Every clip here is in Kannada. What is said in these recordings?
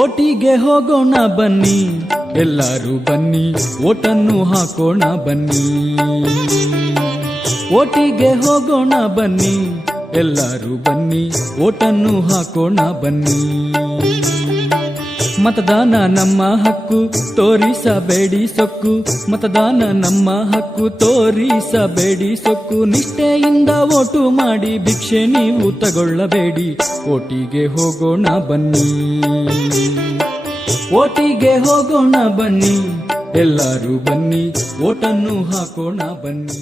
ಓಟಿಗೆ ಹೋಗೋಣ ಬನ್ನಿ, ಎಲ್ಲರೂ ಬನ್ನಿ, ಓಟನ್ನು ಹಾಕೋಣ ಬನ್ನಿ. ಓಟಿಗೆ ಹೋಗೋಣ ಬನ್ನಿ, ಎಲ್ಲರೂ ಬನ್ನಿ, ಓಟನ್ನು ಹಾಕೋಣ ಬನ್ನಿ. ಮತದಾನ ನಮ್ಮ ಹಕ್ಕು, ತೋರಿಸಬೇಡಿ ಸೊಕ್ಕು. ಮತದಾನ ನಮ್ಮ ಹಕ್ಕು, ತೋರಿಸಬೇಡಿ ಸೊಕ್ಕು. ನಿಷ್ಠೆಯಿಂದ ಓಟು ಮಾಡಿ ಭಿಕ್ಷೆ ನೀವು ತಗೊಳ್ಳಬೇಡಿ. ಓಟಿಗೆ ಹೋಗೋಣ ಬನ್ನಿ, ಓಟಿಗೆ ಹೋಗೋಣ ಬನ್ನಿ, ಎಲ್ಲರೂ ಬನ್ನಿ, ಓಟನ್ನು ಹಾಕೋಣ ಬನ್ನಿ.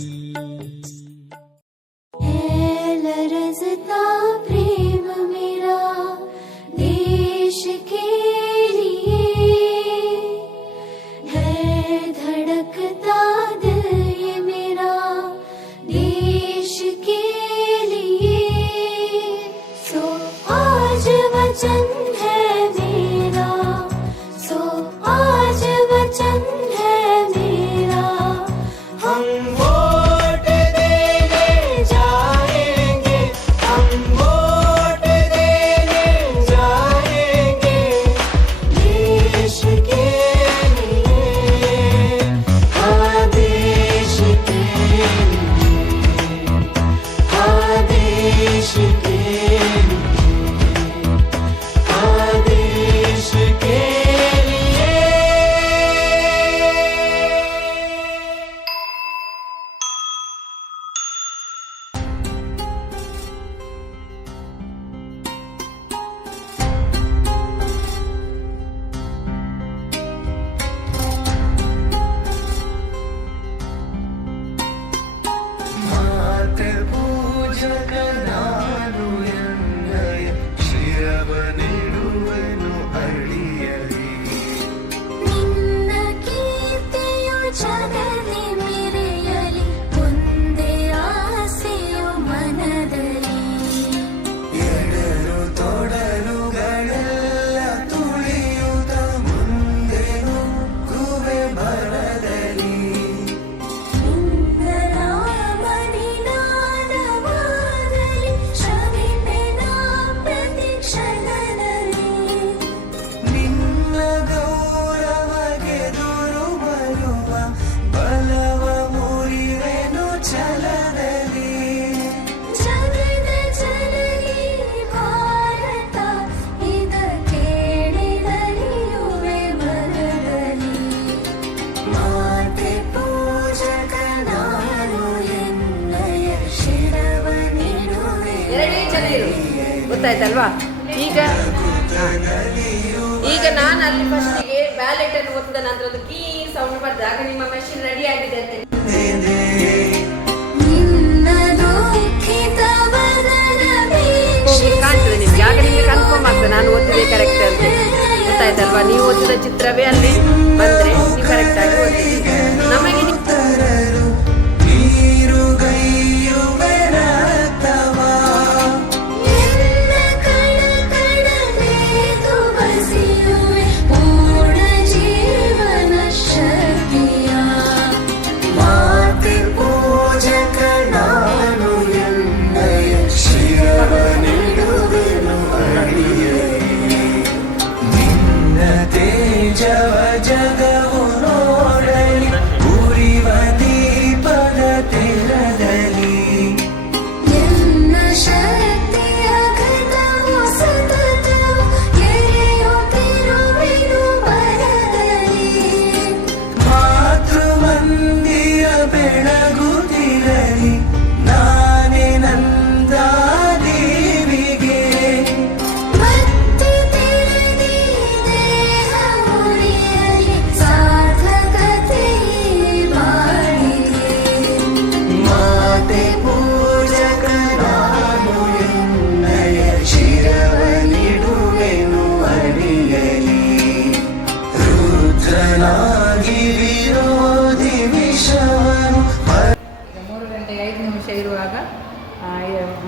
ಗೊತ್ತಾಯ್ತಲ್ವಾ? ಈಗ ನಾನು ಅಲ್ಲಿ ಫಸ್ಟಿಗೆ ಬ್ಯಾಲೆಟ್ ಅನ್ನು ಒತ್ತಿದ ನಂತರ ಒಂದು ಕೀ ಸೌಂಡ್ ಬಂದಾಗ ನಿಮ್ಮ ಮೆಷಿನ್ ರೆಡಿ ಆಗಿದೆ ಅಂತ ಕಾಣ್ತದೆ ನಿಮ್ಗೆ. ಆಗ ನಿಮ್ಗೆ ಕನ್ಫರ್ಮ್ ಆಗ್ತದೆ ನಾನು ಓದಿದೆ ಕರೆಕ್ಟ್ ಅಂತ. ಗೊತ್ತಾಯ್ತಲ್ವಾ? ನೀವು ಓದಿದ ಚಿತ್ರವೇ ಅಲ್ಲಿ ಬಂದ್ರೆ ನೀವು ಕರೆಕ್ಟ್ ಆಗಿ ಓದಿದ್ದೀರಿ. ನಮಗೆ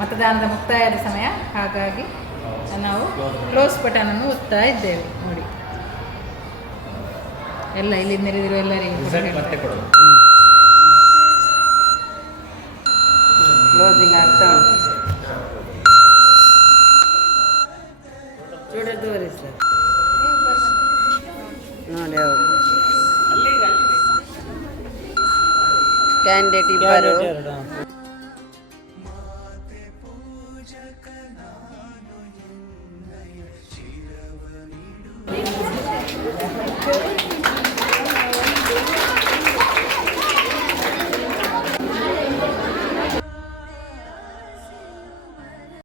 ಮತದಾನದ ಮುಕ್ತಾಯದ ಸಮಯ. ಹಾಗಾಗಿ ನಾವು ಕ್ಲೋಸ್ ಬಟನ್ ಅನ್ನು ಒತ್ತಾ ಇದ್ದೇವೆ. ನೋಡಿ, ಎಲ್ಲ ಇಲ್ಲಿ ನೆರೆದಿರುವ ಎಲ್ಲರಿಗೂ ಕ್ಲೋಸಿಂಗ್ ಆಗ್ತಾ ಉಂಟು. ಜೋಡ ತೋರಿಸ ಕ್ಯಾಂಡಿಡೇಟ್ ಇಬ್ಬರು.